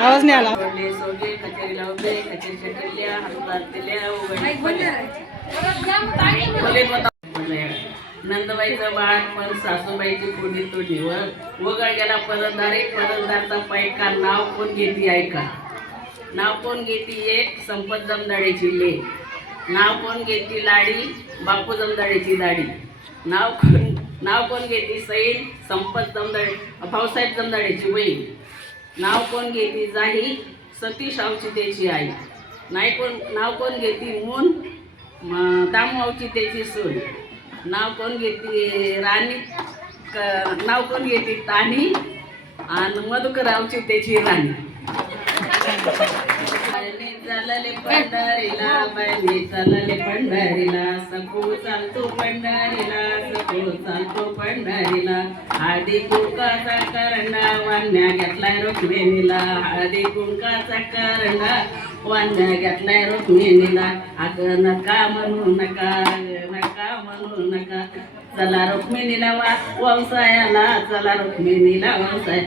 आवाज नाही आला. नंदबाईचं बाळपण सासूबाईची पुढी तुझी वगळ गेला परतदारे परतदारचा पैका नाव कोण घेती ऐका. नाव कोण घेती एक संपत जमदाडेची लेक. नाव कोण घेती लाडी बापू जमदाडेची दाढी. नाव कोण घेती सैन संपत जमदाडे भाऊसाहेब जमदाडेची बहीण. नाव कोण घेती जाही सतीश अवचितेची आई. नाव कोण घेती मून दामू अवचितेची सून. नाव कोण घेती राणी नाव कोण घेती तानी आणि मधुकर अवचितेची राणी. चालले पंढरीला बायने चालले पंढरीला सकू चालतो पंढरीला सकू चालतो पंढरीला. हळदी कुंकाचा करंडा वान्या घेतलाय रुक्मिणीला. हळदी कुंकाचा करंडा वान्या घेतलाय रुक्मिणीला. अगं नका म्हणू नका नका म्हणू नका. चला रुक्मिणीला वंसायाला चला रुक्मिणीला वंसाय.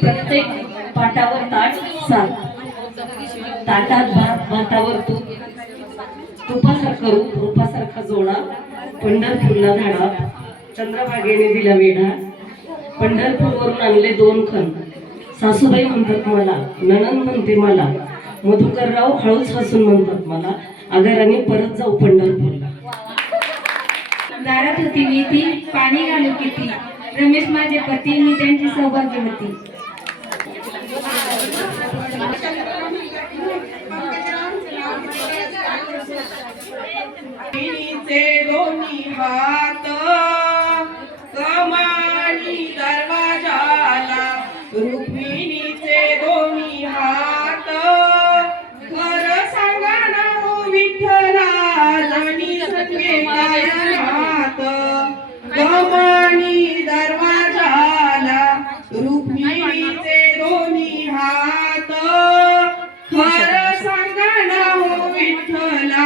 प्रत्येक पाटावर ताट सात. ताटात भात भातावर तूप तुपासारखा रूप रूपासारखा जोडा. पंढरपूरला धाडा चंद्रभागेने दिला वेढा. पंढरपूरवरून आणले 2 खण. सासूबाई म्हणतात मला नणंद म्हणते मला. मधुकरराव हळूच हसून म्हणतात मला आगाराने परत जाऊ पंढरपूरला. दारात होती मी ती पाणी घालू किती. रमेश माझे पती मी त्यांची सौभाग्यवती. दोन्ही हात कमानी दरवाजाला. रुक्मिणीचे दोन्ही हात खरं सांगा ना हो विठ्ठला जणी सगळे काय हात. कमानी दरवाजाला रुक्मिणीचे दोन्ही हात खरं सांगा ना हो विठ्ठला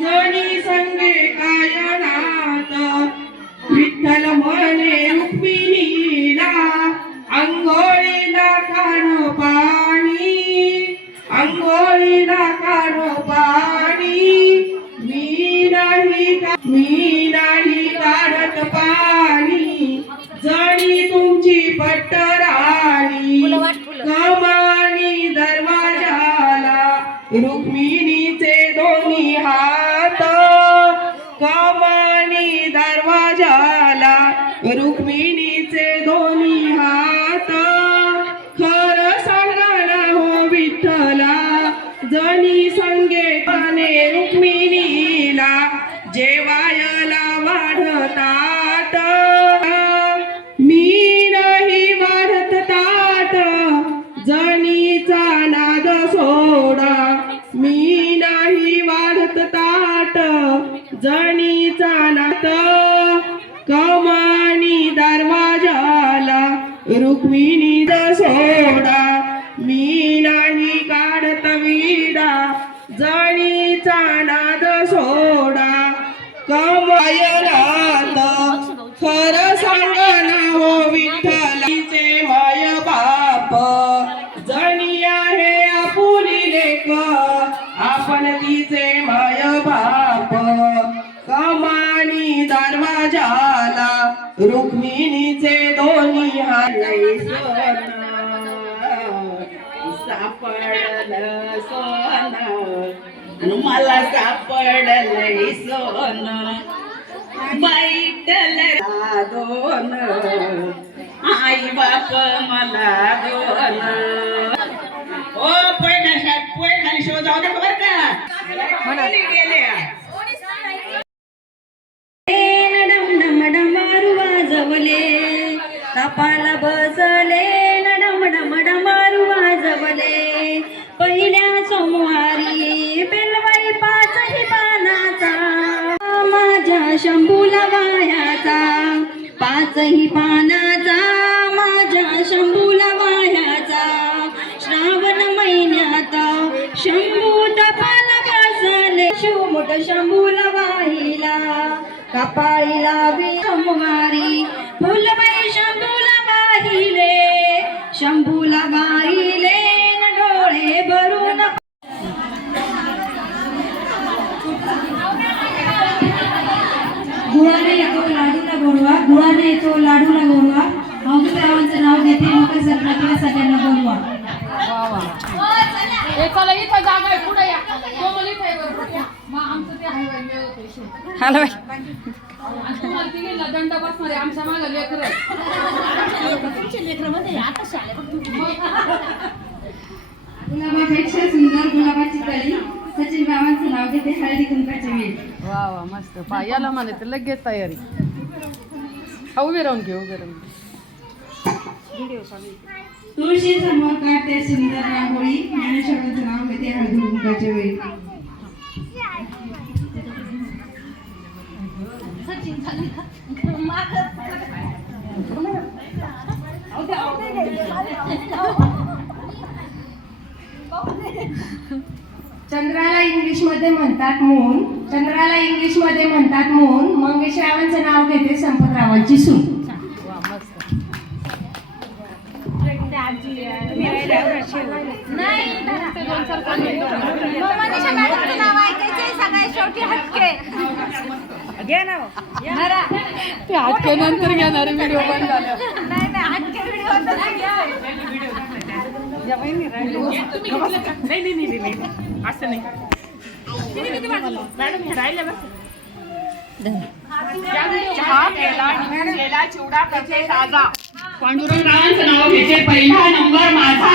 जणी संगे काय नात. विठ्ठल म्हणे रुक्मिणीला अंघोळीला काढ पाणी अंघोळीला काढ पाणी. मी नाही काढत पाणी जणी तुमची पट्टराणी. कमानी दरवाजाला रुक्मिणीचे दोन्ही हात कमानी दरवाजाला रुक्मिणीचे दोन्ही हात खरं सांगा ना हो विठ्ठला जणी संगे पाने रुक्मिणीला जेवायला वाढतात. मी नाही वाढत ताट जणीचा नाद सोडा. मी नाही वाढत ताट जणीचा नाद कमानी दरवाजाला रुक्मिणी सोडा. मी नाही काढत विडा जणीचा नाद सोडा. कमायनात खरं सांगा ना हो विठ्ठलाचे माय बाप जणी आहे आपुली लेक आपण तिचे माय बाप. कमानी दरवाजाला रुक्मिणीचे दोन्ही हात सापडलं सोनं मला सापडलंय सोनं. बैठल 2 आई बाप मला 2. ओ पोय खाली शो जाऊ दे बरं का गेल्या. डमडमारू वाजवले तापाला बसले डमडमारू वाजवले. पहिल्या सोमवारी बेलवाई 5 पानाचा माझ्या शंभूला वायाचा. 5 पानाचा माझ्या शंभूला वायाचा. श्रावण महिन्यात शंभू तपाला बसले शिवमुठ शंभूला वाहिला. कपाळी लावी सोमवारी फुलबाई शंभूला वाहिले शंभूला वाहिले न डोळे भरून गुळाने येतो लाडूला गोरवा गुळाने येतो लाडूला गोरवा अवधूतरावांचं नाव घेते मकर संक्रांतीला सगळ्यांना बोलवा एकाला इथं जागा आहे पुढे या कोमल इथं आहे बरोबर मग आमचं ते हायवे मिळवतो हॅलो आणि तुम्हाला तिघींना दंड बसणार आहे आमच्या मागं लेकर गुलाबापेक्षा सुंदर गुलाबाची कळी सचिन रावांचं नाव घेते हळदी कुंकाची वेळ वा वा मस्त पा याला म्हणायचं लगेच तयारी हा उभे राहून घे उभे राहून तुळशी समोर काढते सुंदर रांगोळी ज्ञानेश्वरांचं नाव घेते हळदी कुंकाच्या वेळी चंद्राला इंग्लिश मध्ये म्हणतात मून चंद्राला इंग्लिश मध्ये म्हणतात मून मंगेश रावांचं नाव घेते संपतरावांची सून वा मस्त ते हटके नंतर घेणार व्हिडिओ बंद झाला असं नाही पांडुरंगाचं नाव घेते पहिला नंबर माझा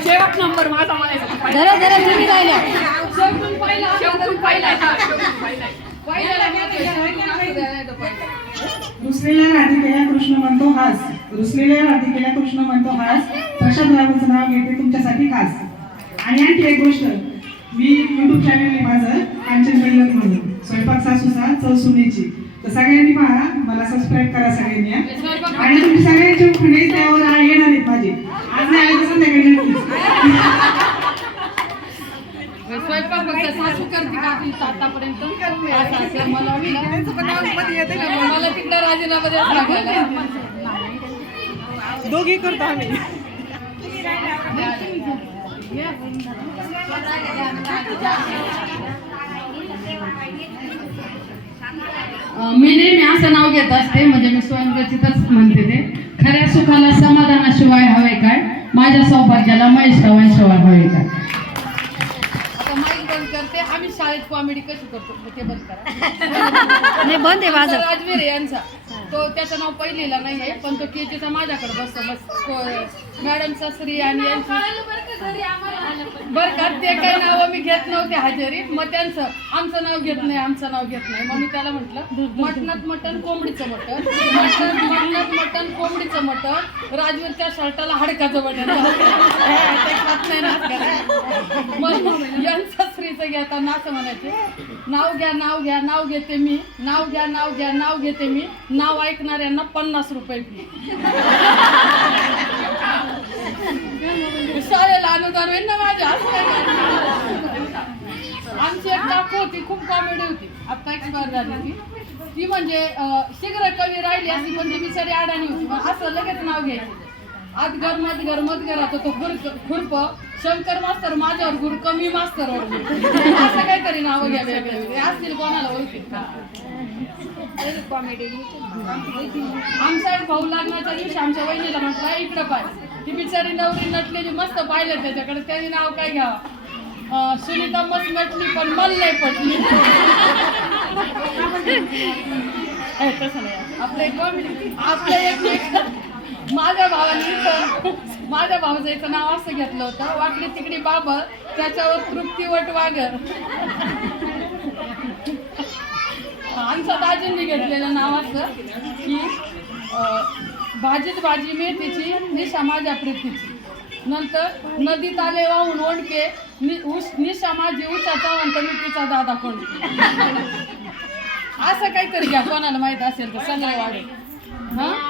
शेवट नंबर माझा म्हणायचा जरा जरा तुम्ही राहिल्या शेवटून पहिला रुसलेल्या राधिकेला कृष्ण म्हणतो हास रुसलेल्या राधिकेला कृष्ण म्हणतो हास प्रशांत रावांचं नाव घेते तुमच्यासाठी खास आणि आणखी एक गोष्ट मी युट्यूब चॅनल आहे माझं कांचन गल्लत म्हणून स्वयंपाक सासूसा चव सुनेची तर सगळ्यांनी पहा मला सबस्क्राईब करा सगळ्यांनी आणि तुम्ही सगळ्यांचे पुढे त्यावर येणार आहेत माझे आज नाही आले तर संध्याकाळी नक्कीच स्वयंपाक फक्त सासू करते का आपली आतापर्यंत मला मला तिकडे राजीनामा द्यायला दोघी करतो आम्ही मी नेहमी असं नाव घेत असते म्हणजे मी स्वयंरचितच म्हणते ते खऱ्या सुखाला समाधानाशिवाय हवे काय माझ्या सौभाग्याला महेशरावांशिवाय हवे काय आता माईक बंद करते आम्ही शाळेत कॉमेडी कशी करतो ते बंद करा नाही बंद आहे माझं राजवीर आहे यांचा तो त्याचं नाव पहिलेला नाही आहे पण तो केजीचा माझ्याकडे बसतो बस मॅडमचा श्री आणि यांची बरं का ते काही नावं मी घेत नव्हते हजेरीत मग त्यांचं आमचं नाव घेत नाही मग मी त्याला म्हटलं मटणात मटण कोंबडीचं मटण कोंबडीचं मटण राजवीरच्या शर्टाला हाडकाचं मटण मग यांचं श्रीचं घेताना असं म्हणायचे नाव घेते मी नाव घेते मी नाव ऐकणाऱ्यांना 50 रुपये फी शाळेला अनुदान होईल ना माझ्या आमची एक काकू होती खूप कॉमेडी होती आता एक्सपायर झाली ती म्हणजे शीघ्र कवी राहिली अशी म्हणजे बिचारी अडाणी होती मग असं लगेच नाव घ्यायचं मत आता तो खुरप शंकर मास्तर माझ्यावर गुरक मी मास्तरवर गुरक असं काहीतरी नावं घ्या वेगवेगळे असतील कोणाला ओळखीत आमचा एक भाऊ लग्नाच्या दिवशी आमच्या वहिनीला म्हटलं इकडं पाय ती बिचारी नवरी नटलेली मस्त पाहिलं त्याच्याकडे त्यांनी नाव काय घ्यावं सुनीता मस्त नटली पण मला नाही पटली तसं नाही आपलं एक माझ्या भावाचं एक नाव असं घेतलं होतं वाकडी तिकडी बाबर त्याच्यावर तृप्ती वटवागर आमच्या दाजींनी घेतलेलं नाव असं की भाजीत भाजी मेथीची निशा माझ्या प्रीतीची नंतर नदीत आले वाहून ओंडके निशा माझी उसाचा म्हणतो मी तिचा दादा कोंडके असं काहीतरी घ्या कोणाला माहित असेल तर संग्रह वाढेल हां